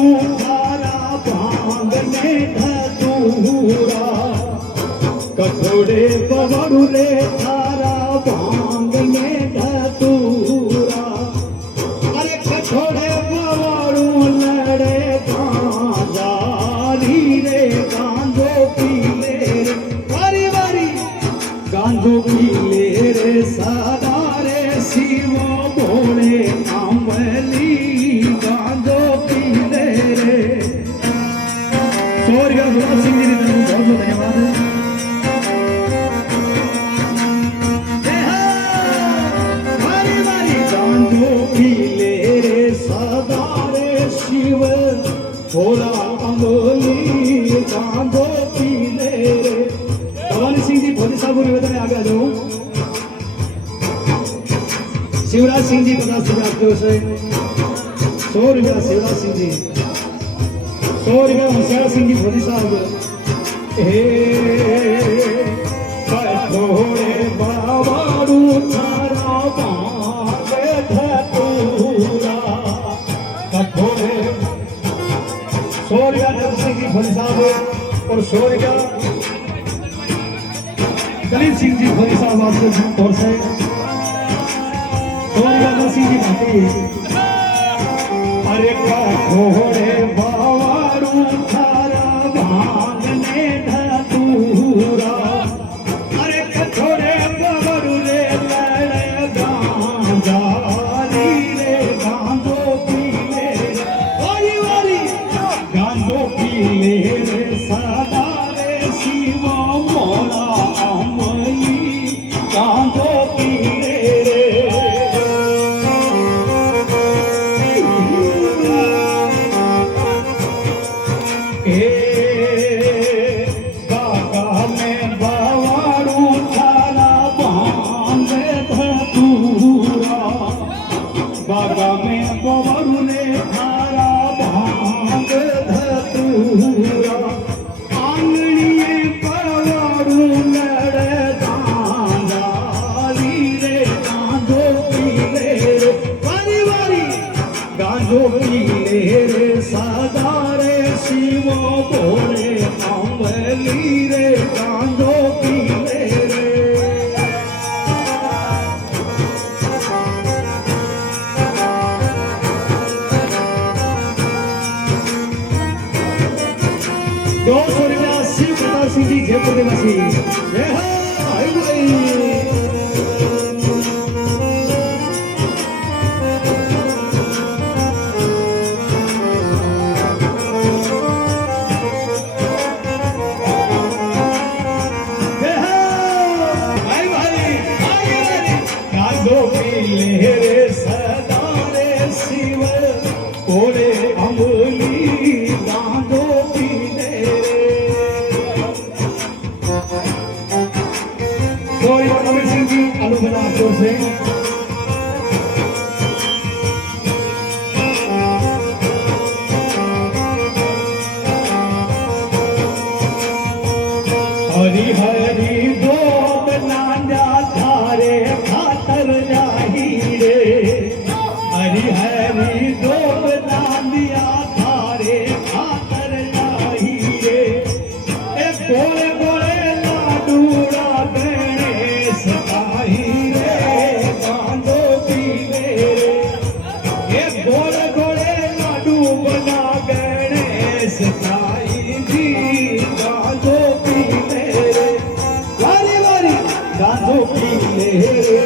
पवाड़ू थारा भांग ने धतूरा कठोड़े पवाड़ू रे थारा भांग ने धतूरा अरे कठोड़े पवाड़ू लड़े गांजारी रे गांजो पीले रे वारी वारी गांजो पीले रे सदा रे शिवो भोले आंबली गांजो पीले रे स्वर्ग भगत सिंह जी ने बहुत बहुत धन्यवाद वारी वारी गांजो पीले रे सदा रे शिव भोला आंबली गांजो पीले रे भवानी सिंह जी भोले साहब को निवेदन है आगे आ जाओ शिवराज सिंह जी 50 रुपये आपके ओर से 100 रुपया शिवराज सिंह जी 100 रुपया हंसिया सिंह जी भोली साहब हे कठोरे बाबारू थारा बांगे धतूरा कठोरे 100 रुपया सिंह जी भोली साहब और 100 रुपया दलित सिंह जी भोली साहब आपके ओर से सिंह जी भाटी अरे कठोरे बावारू थारा भांग ने धतूरा अरे कठोरे बावारू रे लड़े गांजारी रे गांजो पीले वारी वारी गांजो पीले रे सदा रे शिव मोला अमली गांजो पीले रे बागा में पवाड़ू ने थारा भांग धतूरा आंगणिये पवाड़ू लड़े गांजारी रे गांजो पीले रे वारी वारी गांजो पीले रे सदा रे शिवो भोले आंबली रे गांजो पीले रे शिव प्रताप सिंह जी जयपुर निवासी जय हो भाई भाई गांजो पीले रे सदा रे शिव भोले अमली गांजो पीले कबीर सिंह जी आलूखला जोर से हरी हरी दो नांजा थारे खातर जाही रे हरी हरी दो नांदिया थारे खातर जाही रे एक गोले गोले लाडूरा गणेश काही रे गांजो पीले रे एक गोले गोले लाडू बना गणेश काही जी गांजो पीले रे वारी वारी गांजो पीले रे